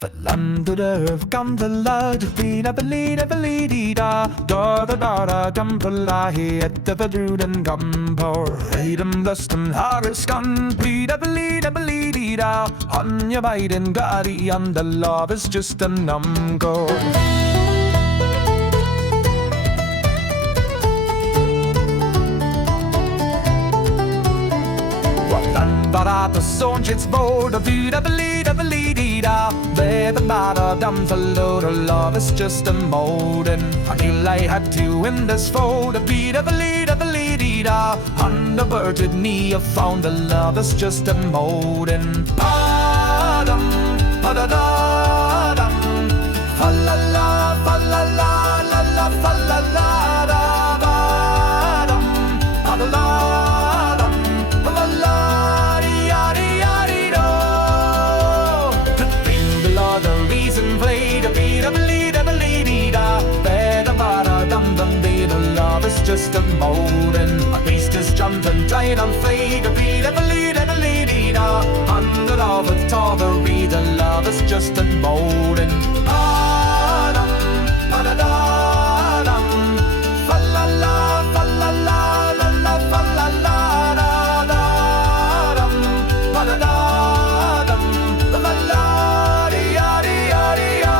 Verlandet kan verlaat, vida belida belida, da da da da dum belahi at the verduden gumpor. Redem lusten hariskan, vida belida belida, on your biden gadi, and the love is just a number. Bara sonjets båda vida belida belida. Baby bara dum förlora, love is just a moden. Until I had to in this fold, vida belida belida. Underbirded knee, I found the love is just a moden. Ba-dum, ba-da-da-dum. Fa-la-la, fa-la-la, la-la, fa-la-la, da-ba-dum, ba-da-la. Just a molding, a beast is jumping, dying on fade, a beat, a bleed, a bleed, under all the tawbery, the love is just a molding. Ba-dum, ba-da-da-dum, fa-la-la, fa-la-la, la-la, fa-la-la, da-da-dum, ba-da-da-dum, la-la-di-ya-di-ya-di-ya.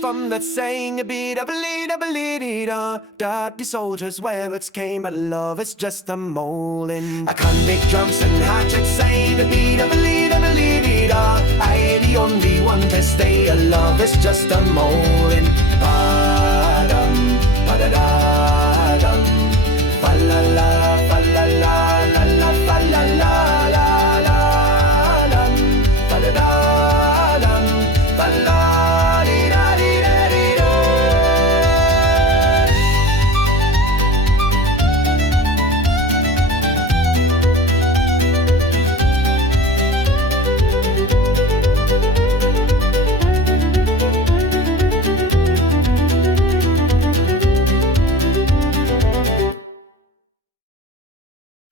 From that saying a beat a bleed that the soldiers where it came, but love is just a molding. I can't make drums and hatchets saying a beat a bleed I ain't the only one to stay, a love is just a molding. Ba-dum, ba-da-da-dum, fa-la-la.